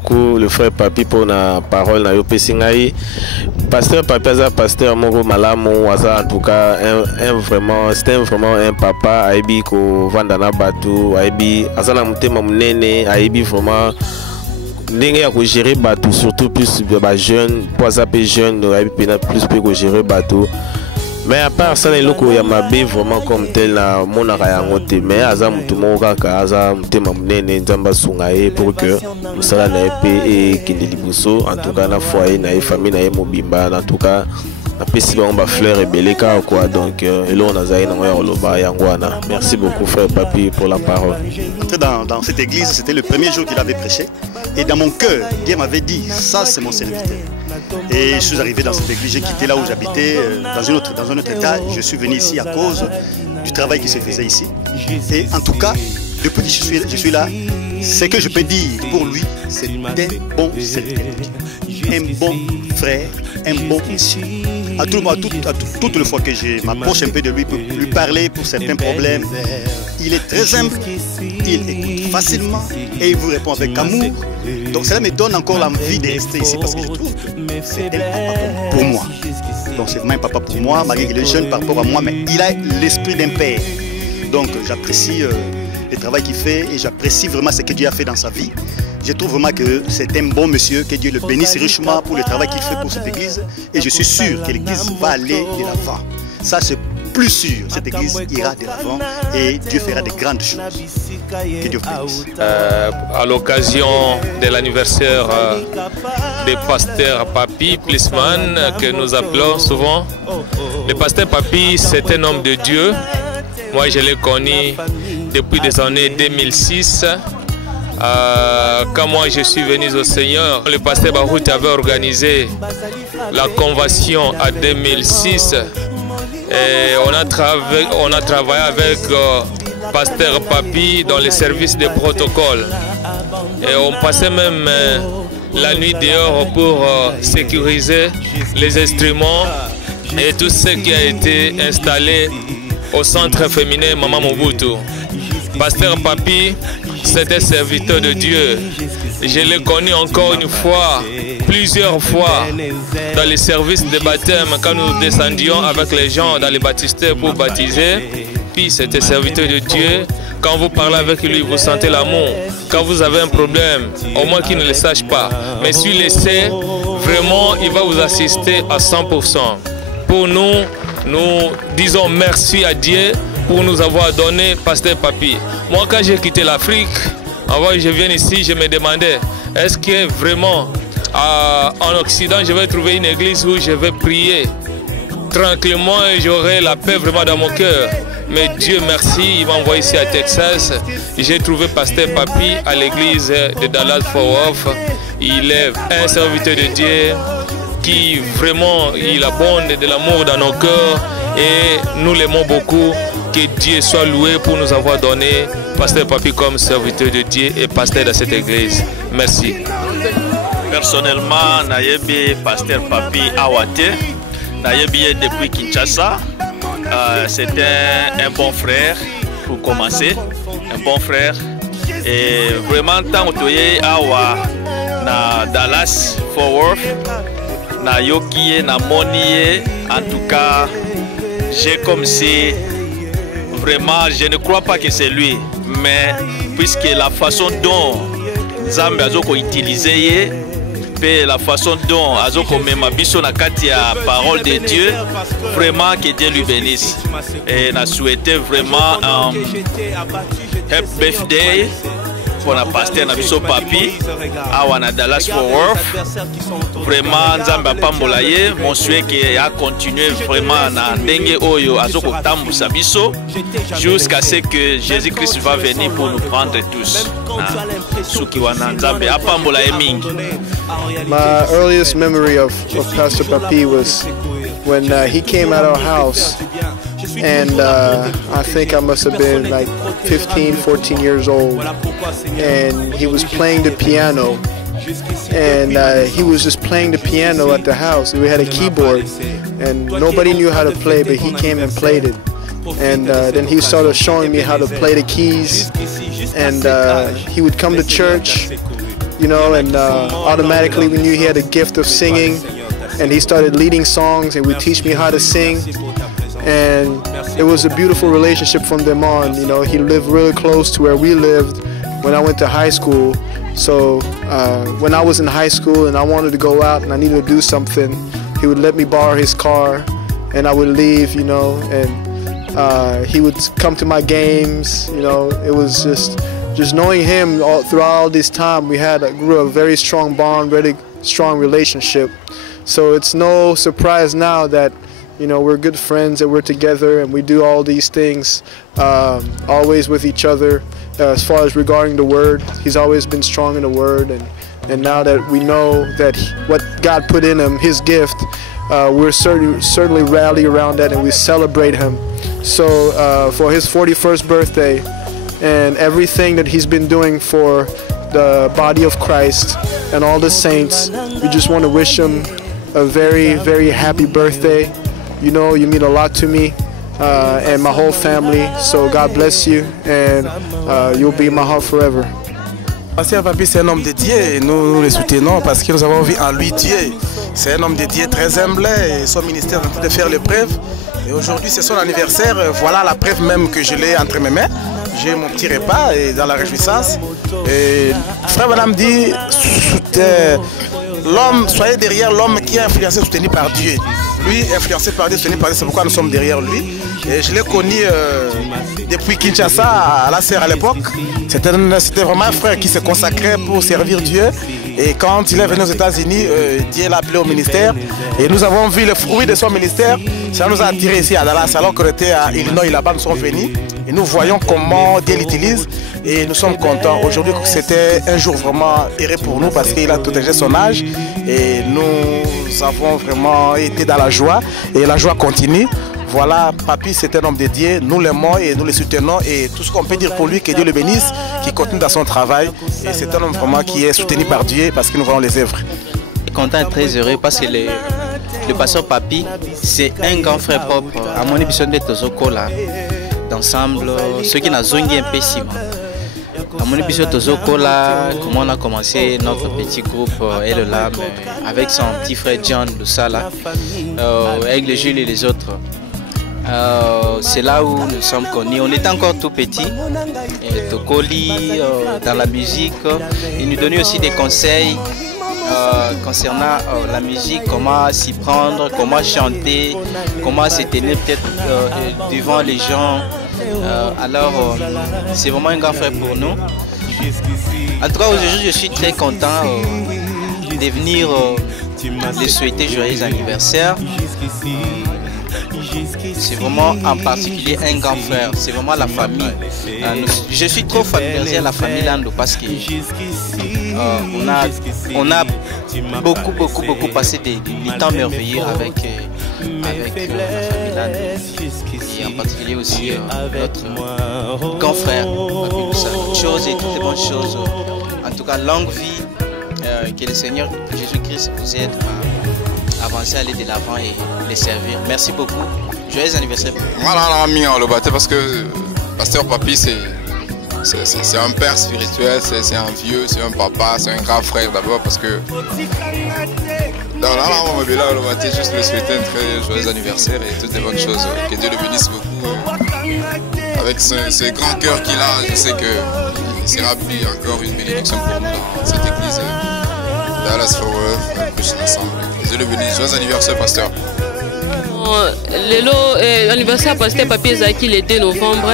beaucoup le frère Papi pour la parole na yo pesingai. Pasteur Papi aza pasteur moko malamu aza en tout cas c'était vraiment un papa aibi ko vanda na batu aibi aza na mutema munene aibi vraiment ndenge ya ko gérer batu surtout plus ba jeune pour aza pe jeune aibi pena plus pe ko gérer batu. Mais à part ça, les locaux yamabe vraiment comme tel na mona kayangote mais aza mutu moko kaka aza mutema munene nzamba sungaye pour que musala na epé et kende liboso en tout cas na foyer na famille na mobimba en tout cas na pesi ba omba fleur et beleka quoi donc elo na zaï na ngoya oloba yangwana. Merci beaucoup frère Papi pour la parole. Dans cette église, c'était le premier jour qu'il avait prêché et dans mon cœur, Dieu m'avait dit ça c'est mon serviteur. Et je suis arrivé dans cette église, j'ai quitté là où j'habitais, dans un autre état. Je suis venu ici à cause du travail qui se faisait ici. Et en tout cas, depuis que je suis là, ce que je peux dire pour lui, c'est un bon serviteur, un bon frère, un bon monsieur. À toutes les fois que je m'approche un peu de lui pour lui parler pour certains problèmes, il est très humble, il écoute facilement et il vous répond avec amour. Donc cela me donne encore l'envie de rester ici parce que je trouve que c'est un papa pour moi. Donc c'est vraiment un papa pour moi, malgré qu'il est jeune par rapport à moi, mais il a l'esprit d'un père. Donc j'apprécie le travail qu'il fait et j'apprécie vraiment ce que Dieu a fait dans sa vie. Je trouve vraiment que c'est un bon monsieur, que Dieu le bénisse richement pour le travail qu'il fait pour cette église. Et je suis sûr que l'église va aller de l'avant. Ça c'est plus sûr, cette église ira de l'avant et Dieu fera de grandes choses. Que Dieu bénisse. À l'occasion de l'anniversaire du pasteur Papi Plisman, que nous appelons souvent, le pasteur Papi c'est un homme de Dieu. Moi je l'ai connu depuis des années 2006. Quand moi je suis venu au Seigneur, le pasteur Bahout avait organisé la convention en 2006 et on a travaillé avec pasteur Papi dans les services de protocole et on passait même la nuit dehors pour sécuriser les instruments et tout ce qui a été installé au centre féminin Maman Mobutu. Pasteur Papi, c'était serviteur de Dieu. Je l'ai connu encore une fois, plusieurs fois, dans les services de baptême, quand nous descendions avec les gens dans les baptistères pour baptiser. Puis c'était serviteur de Dieu. Quand vous parlez avec lui, vous sentez l'amour. Quand vous avez un problème, au moins qu'il ne le sache pas. Mais s'il le sait, vraiment, il va vous assister à 100%. Pour nous, nous disons merci à Dieu pour nous avoir donné pasteur Papi. Moi, quand j'ai quitté l'Afrique, avant que je vienne ici, je me demandais, est-ce que vraiment en Occident, je vais trouver une église où je vais prier tranquillement et j'aurai la paix vraiment dans mon cœur. Mais Dieu merci, il m'a envoyé ici à Texas. J'ai trouvé pasteur Papi à l'église de Dallas-Fort Worth. Il est un serviteur de Dieu qui vraiment, il abonde de l'amour dans nos cœurs et nous l'aimons beaucoup. Que Dieu soit loué pour nous avoir donné pasteur Papi comme serviteur de Dieu et pasteur de cette église. Merci. Personnellement, nayebi pasteur Papi Awate, nayebi depuis Kinshasa. C'était un bon frère pour commencer, un bon frère. Et vraiment, tant que awa na Dallas Fort Worth, na yokie na monier, en tout cas, j'ai comme si vraiment, je ne crois pas que c'est lui, mais puisque la façon dont Zambé a utilisé, la façon dont Azoko Memabiso na katia parole de Dieu, vraiment que Dieu lui bénisse. Et n'a souhaité vraiment un happy birthday pour la pasteur Nabiso Papi à Dallas Fort Worth. Vraiment, Nzamba Pambolaye, mon souhait qui a continué vraiment na Dengue Oyo Azoko Tambu Sabiso jusqu'à ce que Jésus-Christ va venir pour nous prendre tous. My earliest memory of Pastor Papi was when he came at our house, and I think I must have been like 15, 14 years old, and he was playing the piano, and he was just playing the piano at the house. We had a keyboard, and nobody knew how to play, but he came and played it. And then he started showing me how to play the keys, and he would come to church, you know, and automatically we knew he had a gift of singing, and he started leading songs and would teach me how to sing. And it was a beautiful relationship from then on. You know, he lived really close to where we lived when I went to high school. So when I was in high school and I wanted to go out and I needed to do something, he would let me borrow his car and I would leave, you know, and he would come to my games. You know, it was just knowing him throughout all this time, we grew a very strong bond, very strong relationship. So it's no surprise now that, you know, we're good friends and we're together and we do all these things always with each other. As far as regarding the Word, he's always been strong in the Word, and now that we know that what God put in him, his gift, we're certainly rally around that and we celebrate him. So for his 41st birthday and everything that he's been doing for the body of Christ and all the saints, we just want to wish him a very, very happy birthday. You know, you mean a lot to me and my whole family, so God bless you and you'll be in my heart forever. Pasteur Papi, c'est un homme dédié et nous le soutenons parce que nous avons vu en lui Dieu. C'est un homme dédié, très humble et son ministère est en train de faire les preuves. Et aujourd'hui, c'est son anniversaire. Voilà la preuve même que je l'ai entre mes mains. J'ai mon petit repas et dans la réjouissance. Et frère Madame dit, l'homme, soyez derrière l'homme qui est influencé, soutenu par Dieu. Lui, influencé par Dieu, soutenu par Dieu, c'est pourquoi nous sommes derrière lui. Et je l'ai connu depuis Kinshasa à la serre à l'époque. C'était vraiment un frère qui se consacrait pour servir Dieu. Et quand il est venu aux États-Unis, Dieu l'a appelé au ministère. Et nous avons vu le fruit de son ministère. Ça nous a attirés ici à Dallas. Alors qu'on était à Illinois, là-bas, nous sommes venus. Et nous voyons comment Dieu l'utilise. Et nous sommes contents. Aujourd'hui, c'était un jour vraiment heureux pour nous parce qu'il a protégé son âge. Et nous avons vraiment été dans la joie. Et la joie continue. Voilà, Papi, c'est un homme dédié, nous l'aimons et nous le soutenons et tout ce qu'on peut dire pour lui, que Dieu le bénisse, qu'il continue dans son travail. Et c'est un homme vraiment qui est soutenu par Dieu parce que nous voyons les œuvres. Je suis content et très heureux parce que le pasteur Papi, c'est un grand frère propre. À mon émission de Tozokola, d'ensemble, ceux qui n'ont zongi un peu ciment. À mon émission de Tozokola, comment on a commencé notre petit groupe Elle Lame avec son petit frère John Lusala, avec le Jules et les autres. C'est là où nous sommes connus. On était encore tout petits. Tokoli, dans la musique, il nous donnait aussi des conseils concernant la musique, comment s'y prendre, comment chanter, comment se tenir peut-être devant les gens. Alors, c'est vraiment un grand frère pour nous. En tout cas, aujourd'hui, je suis très content de venir les souhaiter joyeux anniversaire. C'est vraiment en particulier un grand frère, c'est vraiment la famille. Je suis trop familiarisé à la famille Lando parce que on a beaucoup passé des temps merveilleux avec la famille Lando. Et en particulier aussi notre grand frère, toutes choses et toutes les bonnes choses. En tout cas, longue vie, que le Seigneur Jésus-Christ vous aide à avancer, aller de l'avant et les servir. Merci beaucoup. Joyeux anniversaire. Voilà, on a mis en le battu parce que Pasteur Papi, c'est un père spirituel, c'est un vieux, c'est un papa, c'est un grand frère d'abord parce que dans on va le battu, juste le souhaiter un très joyeux anniversaire et toutes les bonnes choses. Que Dieu le bénisse beaucoup. Avec ce grand cœur qu'il a, je sais qu'il sera encore une bénédiction pour nous dans cette église Dallas Fort Worth, Christian Assembly. Dieu le bénisse. Joyeux anniversaire, Pasteur. L'anniversaire Pasteur Papi Zaki le 2 novembre.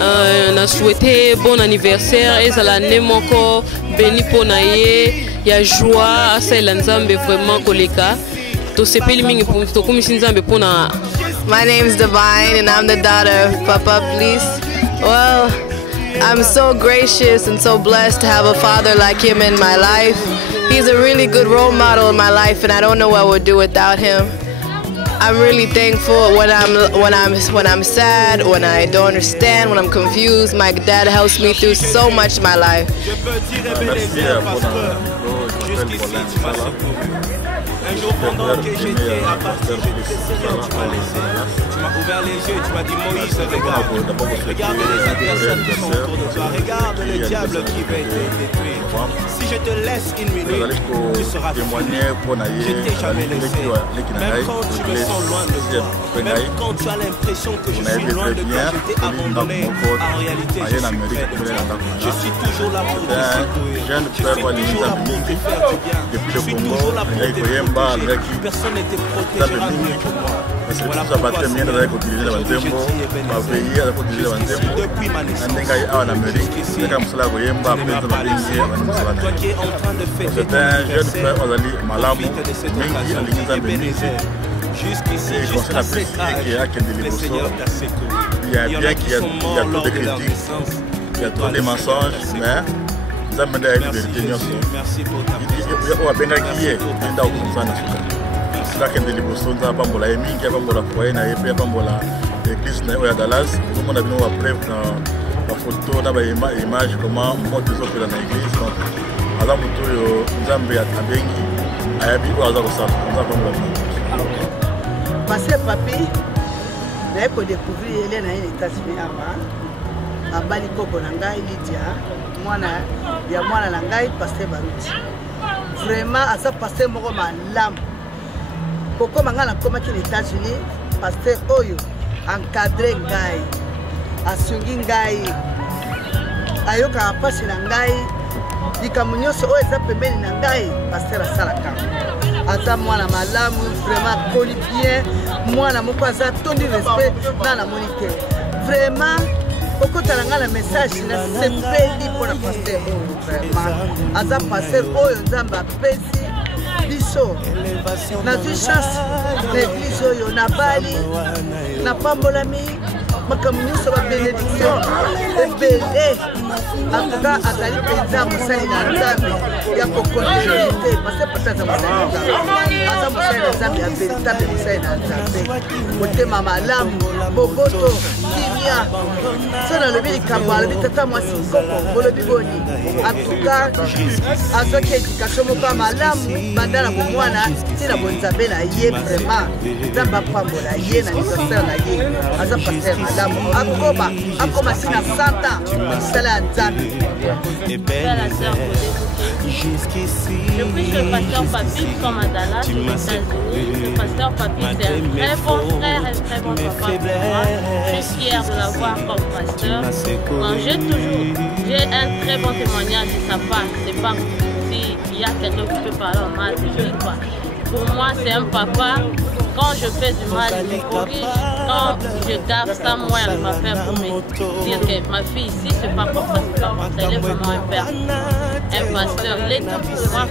On a souhaité bon anniversaire et ça l'a nemoko béni pour naie ya joie ça l'ensemble vraiment koleka to sepeli mingi pour to comme si nzambe pour na. My name is Divine and I'm the daughter of Papa Please. Well, I'm so gracious and so blessed to have a father like him in my life. He's a really good role model in my life and I don't know what I would do without him. I'm really thankful when I'm sad, when I don't understand, when I'm confused. My dad helps me through so much in my life. Un jour pendant que j'étais à partir, j'ai décidé de me laisser. Tu m'as ouvert les yeux, tu m'as dit Moïse, regarde. Regarde les adversaires qui sont autour de toi. Regarde le diable qui veut te détruire. Si je te laisse une minute, tu seras fini. Je t'ai jamais laissé. Même quand tu me sens loin de toi, même quand tu as l'impression que je suis loin de toi, je t'ai abandonné. En réalité, je suis toujours là pour te secourir. Je suis toujours là pour te faire du bien. Je suis toujours là pour te protéger. Personne ne te protégera mieux que moi. Voilà pourquoi c'est depuis ma naissance. Toi qui es en train de fêter ton anniversaire, profite de cette occasion qui est bénéfique. Jusqu'ici, jusqu'à cet âge, le Seigneur t'a secouru. Il y en a qui sont morts lors de leur naissance. Il y a trop de mensonges, mais nous avons des vérités. Merci pour ta présence. Kakende liboso nza pambola ye mingi pambola foyer na ye pe pambola église na oya Dallas comme on a vu après na photo na ba image comment moto zopela na église donc ala moto yo nzambe abengi ayabi ko aza kosala nza pambola Pasteur Papi na ko découvrir ele na États-Unis aba abali koko na ngai Lydia mwana ya mwana na ngai Pasteur Baruti vraiment asa pasteur moko malamu. Pourquoi je suis aux États-Unis? Pasteur Oyo encadré Ngai, asungi Ngai, ayoka apasi na Ngai, dikamunyoso oyo eza pembeni na Ngai, pasteur asalaka. Ata mwana malamu, vraiment koli bien, mwana moko aza tondi respect na la monite. Vraiment, okota nga la message na sepeli pour la pasteur Oyo, vraiment. Aza pasteur Oyo nzamba apesi. Biso na tu chance l'église oyo na bali na pambolami makamunyoso ba bénédiction ebele atuka azali penza mosali na nzambe ya kokontinue parce que peut-être aza mosali na nzambe ya véritable mosali na nzambe motema malamu boboto kimia so nalobi likambo alobi tata mwasi koko bolobi boni atuka azwaki éducation moko malamu bandana bomwana ntina bonzambe na ye vraiment nzambe apambola ye na anniversaire na ye aza pasteur malamu akoba akoma sina 100 ans misala ya nzambe. Depuis que le pasteur Papi comme à Dallas, aux États-Unis, le pasteur Papi c'est un très bon frère et très bon papa pour moi. Je suis fière de l'avoir comme pasteur. J'ai un très bon témoignage de sa part. C'est pas s'il y a quelqu'un qui peut parler en mal, je dis pas. Pour moi c'est un papa. Quand je fais du mal, il me corrige. Quand je gaffe ça, moi, elle m'a fait pour me dire que ma fille ici, c'est pas comme ça, c'est pas comme ça. Elle est vraiment un père, un pasteur. Il est tout pour moi.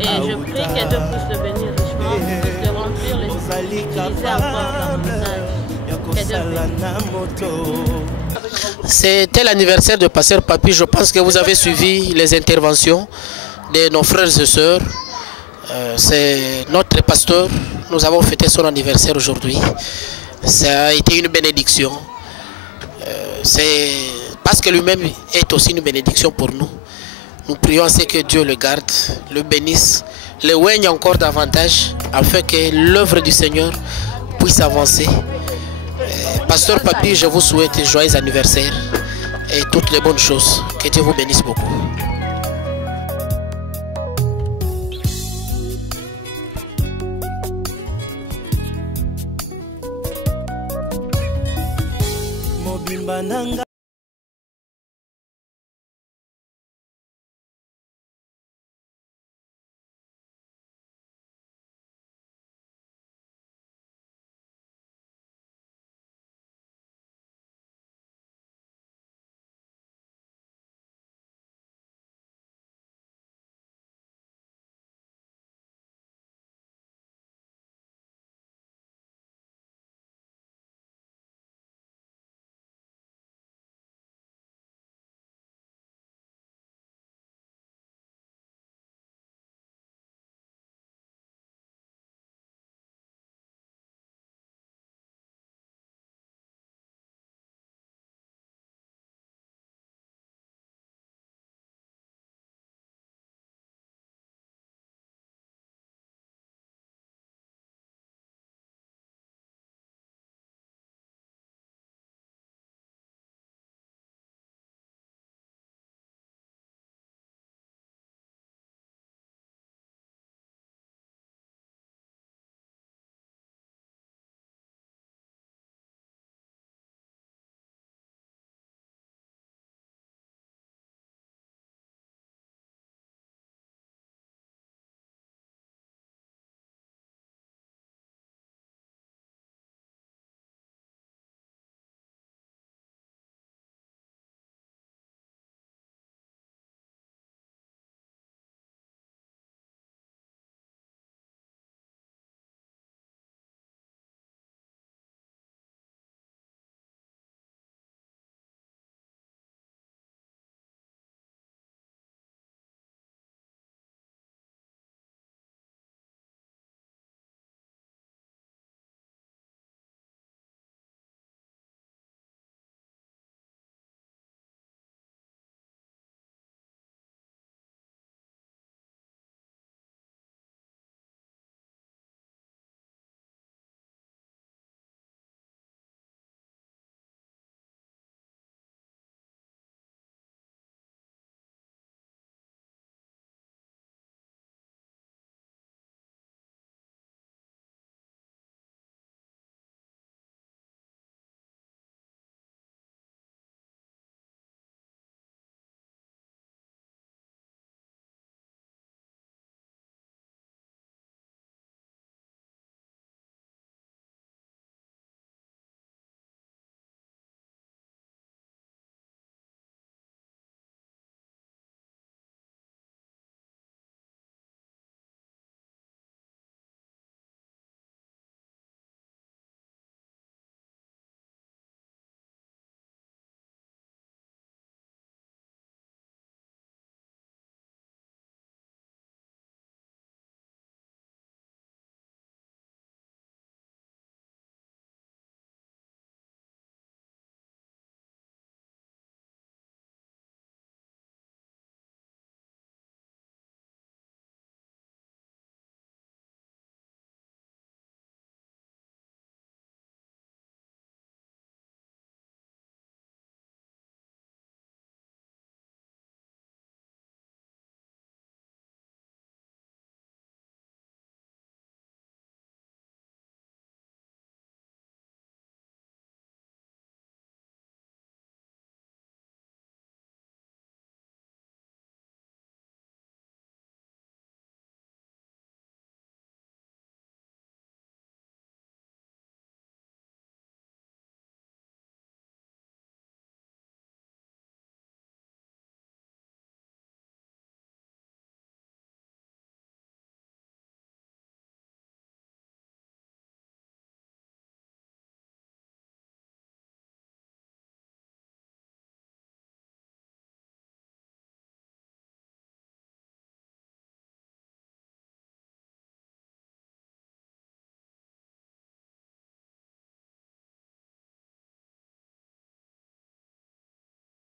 Et je prie que Dieu puisse le bénir richement, puisse le remplir l'esprit, utiliser encore davantage. C'était l'anniversaire de pasteur Papi. Je pense que vous avez suivi les interventions de nos frères et sœurs. C'est notre pasteur. Nous avons fêté son anniversaire aujourd'hui. Ça a été une bénédiction. C'est parce que lui-même est aussi une bénédiction pour nous. Nous prions à ce que Dieu le garde, le bénisse, le oigne encore davantage, afin que l'œuvre du Seigneur puisse avancer. Pasteur Papi, je vous souhaite un joyeux anniversaire et toutes les bonnes choses. Que Dieu vous bénisse beaucoup. Bananga